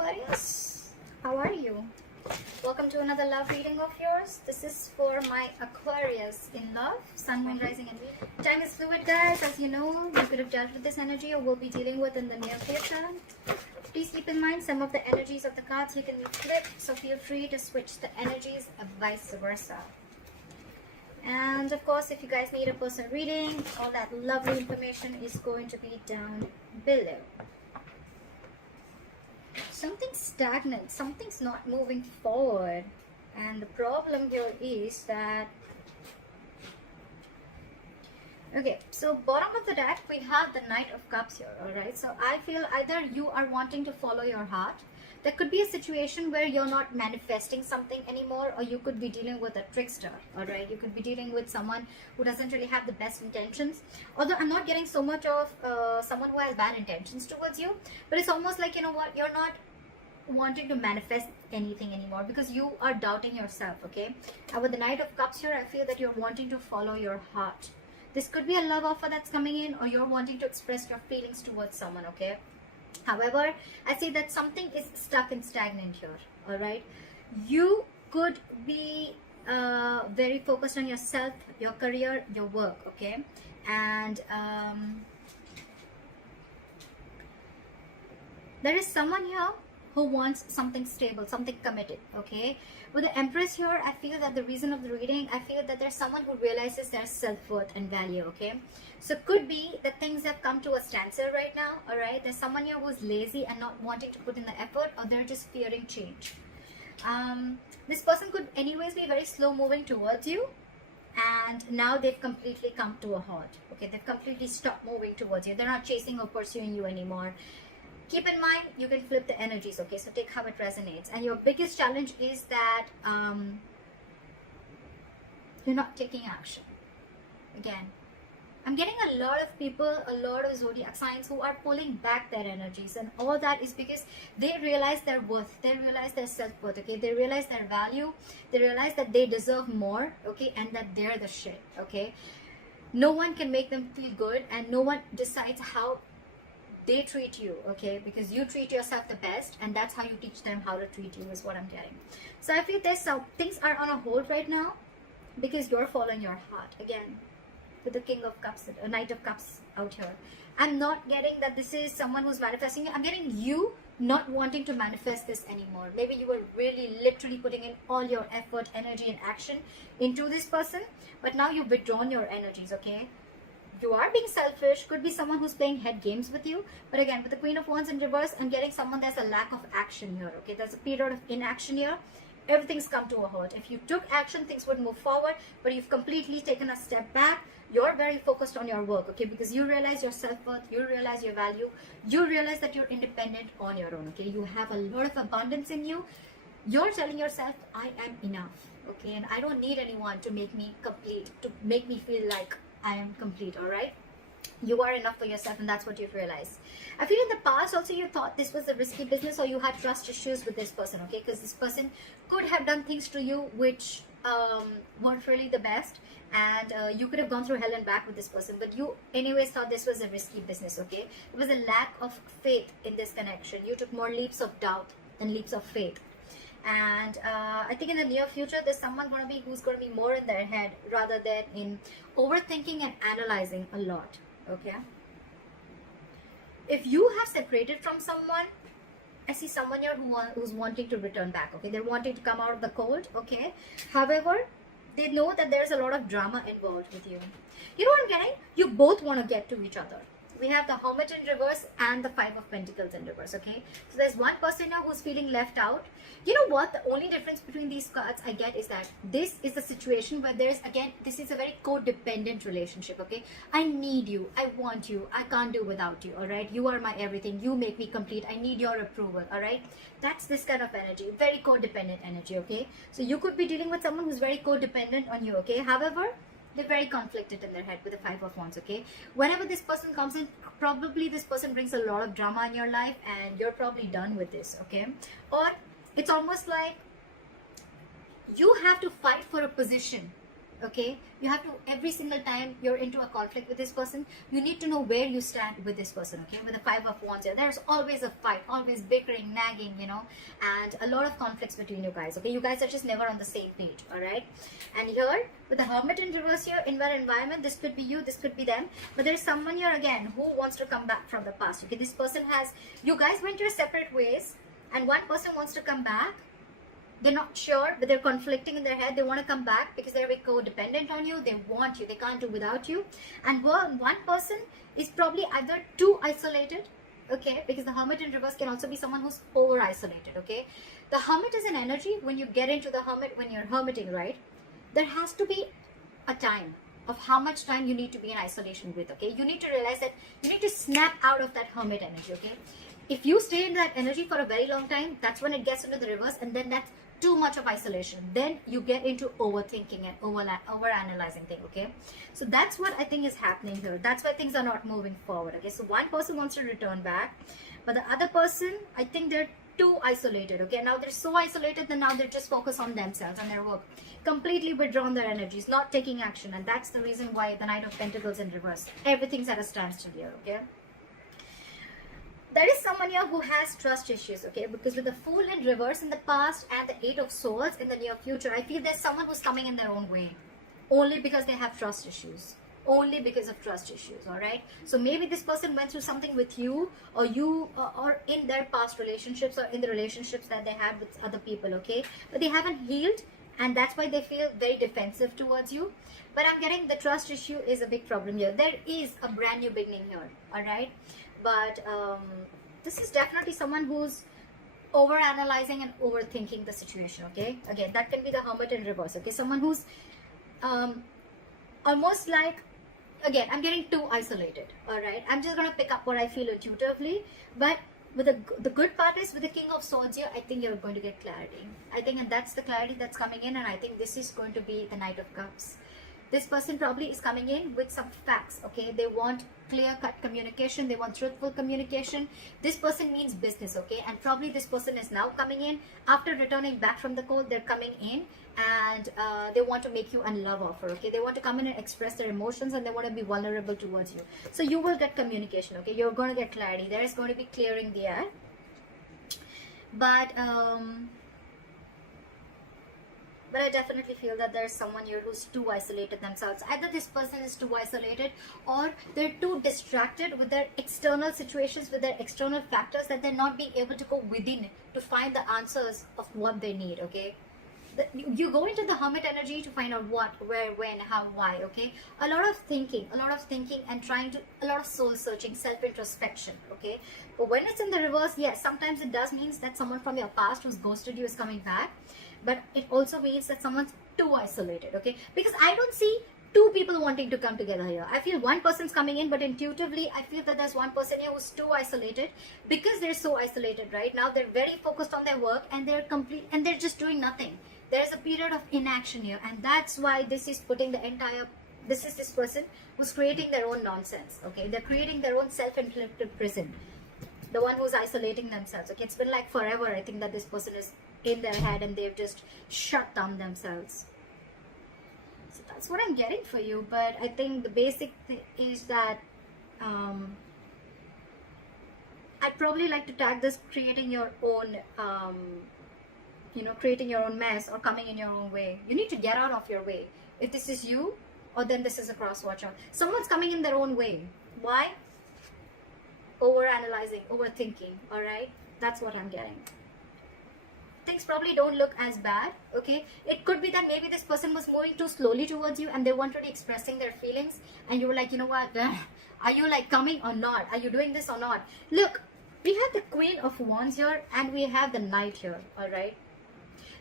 Aquarius, how are you? Welcome to another love reading of yours. This is for my Aquarius in love, sun, moon, rising and Venus. Time is fluid, guys. As you know, you could have dealt with this energy or will be dealing with in the near future. Please keep in mind some of the energies of the cards you can flip, so feel free to switch the energies and vice versa. And of course, if you guys need a personal reading, all that lovely information is going to be down below. Something's stagnant, something's not moving forward, and the problem here is that, okay, so bottom of the deck we have the Knight of Cups here. All right, so I feel either you are wanting to follow your heart. There could be a situation where you're not manifesting something anymore, or you could be dealing with a trickster. All right, you could be dealing with someone who doesn't really have the best intentions. Although I'm not getting so much of someone who has bad intentions towards you, but it's almost like, you know what, you're not wanting to manifest anything anymore because you are doubting yourself. Okay, and with the Knight of Cups here, I feel that you're wanting to follow your heart. This could be a love offer that's coming in, or you're wanting to express your feelings towards someone. Okay, however, I see that something is stuck and stagnant here. All right, you could be very focused on yourself, your career, your work. Okay, and there is someone here who wants something stable, something committed. Okay, with the Empress here, I feel that the reason of the reading, I feel that there's someone who realizes their self-worth and value. Okay, so could be that things have come to a standstill right now. All right, there's someone here who's lazy and not wanting to put in the effort, or they're just fearing change. This person could anyways be very slow moving towards you, and now they've completely come to a halt. Okay, they've completely stopped moving towards you. They're not chasing or pursuing you anymore. Keep in mind, you can flip the energies. Okay, so take how it resonates. And your biggest challenge is that you're not taking action. Again, I'm getting a lot of people, a lot of zodiac signs who are pulling back their energies, and all that is because they realize their worth, they realize their self-worth. Okay, they realize their value, they realize that they deserve more. Okay, and that they're the shit. Okay, no one can make them feel good, and no one decides how they treat you. Okay, because you treat yourself the best, and that's how you teach them how to treat you, is what I'm getting. So I feel there's some things are on a hold right now because you're following your heart. Again, with the King of Cups, a Knight of Cups out here, I'm not getting that this is someone who's manifesting it. I'm getting you not wanting to manifest this anymore. Maybe you were really literally putting in all your effort, energy and action into this person, but now you've withdrawn your energies. Okay, you are being selfish. Could be someone who's playing head games with you. But again, with the Queen of Wands in reverse, I'm getting someone, there's a lack of action here. Okay, there's a period of inaction here. Everything's come to a halt. If you took action, things would move forward, but you've completely taken a step back. You're very focused on your work. Okay, because you realize your self-worth, you realize your value, you realize that you're independent on your own. Okay, you have a lot of abundance in you. You're telling yourself, I am enough. Okay, and I don't need anyone to make me complete, to make me feel like I am complete. All right, you are enough for yourself, and that's what you've realized. I feel in the past also you thought this was a risky business, or you had trust issues with this person. Okay, because this person could have done things to you which weren't really the best, and you could have gone through hell and back with this person, but you anyways thought this was a risky business. Okay, it was a lack of faith in this connection. You took more leaps of doubt than leaps of faith. And I think in the near future there's someone who's going to be more in their head rather than in overthinking and analyzing a lot. Okay, if you have separated from someone, I see someone here who's wanting to return back. Okay, they're wanting to come out of the cold. Okay, however, they know that there's a lot of drama involved with you. You know what I'm getting? You both want to get to each other. We have the Hermit in reverse and the Five of Pentacles in reverse. Okay, so there's one person now who's feeling left out. You know what, the only difference between these cards I get is that this is the situation where there's, again, this is a very codependent relationship. Okay, I need you, I want you, I can't do without you. All right, you are my everything, you make me complete, I need your approval. All right, that's this kind of energy, very codependent energy. Okay, so you could be dealing with someone who's very codependent on you. Okay, however, they're very conflicted in their head with the Five of Wands. Okay, whenever this person comes in, probably this person brings a lot of drama in your life, and you're probably done with this. Okay, or it's almost like you have to fight for a position Okay, you have to, every single time you're into a conflict with this person, you need to know where you stand with this person. Okay, with the Five of Wands here, there's always a fight, always bickering, nagging, you know, and a lot of conflicts between you guys. Okay, you guys are just never on the same page. All right, and here with the Hermit in reverse here, in that environment, this could be you, this could be them, but there's someone here again who wants to come back from the past. Okay, this person has, you guys went your separate ways, and one person wants to come back. They're not sure, but they're conflicting in their head. They want to come back because they're codependent on you. They want you. They can't do without you. And one person is probably either too isolated, okay, because the Hermit in reverse can also be someone who's over isolated, okay. The Hermit is an energy. When you get into the Hermit, when you're hermiting, right, there has to be a time of how much time you need to be in isolation with, okay. You need to realize that you need to snap out of that Hermit energy, okay. If you stay in that energy for a very long time, that's when it gets into the reverse, and then that's too much of isolation. Then you get into overthinking and over analyzing things, okay. So that's what I think is happening here. That's why things are not moving forward, okay. So one person wants to return back, but the other person, I think they're too isolated, okay. Now they're so isolated that now they're just focused on themselves and their work, completely withdrawn their energies, not taking action. And that's the reason why the Knight of Pentacles in reverse, everything's at a standstill here, okay. There is someone here who has trust issues, okay, because with the Fool in reverse in the past and the Eight of Swords in the near future, I feel there's someone who's coming in their own way, only because they have trust issues, only because of trust issues. All right, so maybe this person went through something with you, or or in their past relationships, or in the relationships that they had with other people, okay, but they haven't healed, and that's why they feel very defensive towards you. But I'm getting the trust issue is a big problem here. There is a brand new beginning here, all right. But this is definitely someone who's over analyzing and overthinking the situation, okay. Again, that can be the Hermit in reverse, okay. Someone who's almost like, again, I'm getting too isolated, all right. I'm just gonna pick up what I feel intuitively, but with the good part is with the King of Swords here, I think you're going to get clarity. I think, and that's the clarity that's coming in, and I think this is going to be the Knight of Cups. This person probably is coming in with some facts, okay. They want clear-cut communication. They want truthful communication. This person means business, okay. And probably this person is now coming in after returning back from the court. They're coming in and they want to make you a love offer, okay. They want to come in and express their emotions, and they want to be vulnerable towards you. So you will get communication, okay. You're going to get clarity. There is going to be clearing the air. But I definitely feel that there's someone here who's too isolated themselves. Either this person is too isolated, or they're too distracted with their external situations, with their external factors, that they're not being able to go within to find the answers of what they need, okay. You go into the Hermit energy to find out what, where, when, how, why, okay. A lot of thinking and trying to, a lot of soul searching, self-introspection, okay. But when it's in the reverse, yes, sometimes it does means that someone from your past who's ghosted you is coming back. But it also means that someone's too isolated, okay. Because I don't see two people wanting to come together here. I feel one person's coming in, but intuitively I feel that there's one person here who's too isolated, because they're so isolated right now. They're very focused on their work, and they're just doing nothing. There's a period of inaction here, and that's why this is putting the entire, this is this person who's creating their own nonsense, okay. They're creating their own self-inflicted prison, the one who's isolating themselves, okay. It's been like forever, I think, that this person is in their head, and they've just shut down themselves. So that's what I'm getting for you. But I think the basic thing is that I'd probably like to tag this creating your own creating your own mess, or coming in your own way. You need to get out of your way. If this is you, or then this is a cross watcher. Someone's coming in their own way. Why? Over analyzing, overthinking, all right. That's what I'm getting. Things probably don't look as bad, okay. It could be that maybe this person was moving too slowly towards you, and they weren't really expressing their feelings, and you were like, you know what, are you like coming or not? Are you doing this or not? Look, we have the Queen of Wands here, and we have the Knight here, all right.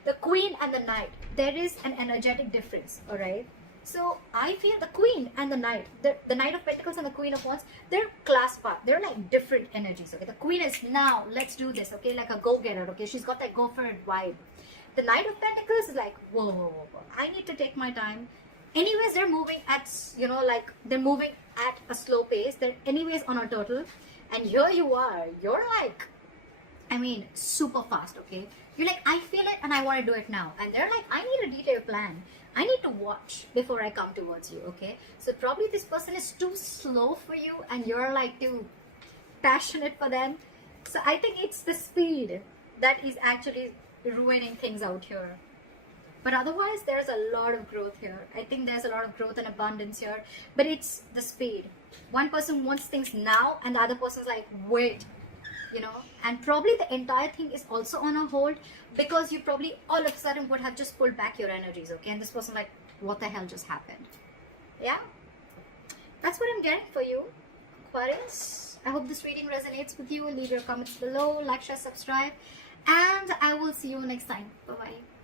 The Queen and the Knight, there is an energetic difference, all right. So I feel the Queen and the Knight, the Knight of Pentacles and the Queen of Wands, they're class part. They're like different energies, okay. The Queen is, now let's do this, okay, like a go-getter, okay. She's got that go for it vibe. The Knight of Pentacles is like, whoa, I need to take my time. Anyways, they're moving at, they're moving at a slow pace. They're anyways on a turtle, and here you are, you're like I mean, super fast, okay? You're like, I feel it and I want to do it now. And they're like, I need a detailed plan. I need to watch before I come towards you, okay? So probably this person is too slow for you and you're like too passionate for them. So I think it's the speed that is actually ruining things out here. But otherwise, there's a lot of growth here. I think there's a lot of growth and abundance here. But it's the speed. One person wants things now and the other person's like, wait. You know, and probably the entire thing is also on a hold because you probably all of a sudden would have just pulled back your energies, okay? And this person like, what the hell just happened? Yeah, that's what I'm getting for you, Aquarius. I hope this reading resonates with you. Leave your comments below, like, share, subscribe, and I will see you next time. Bye bye.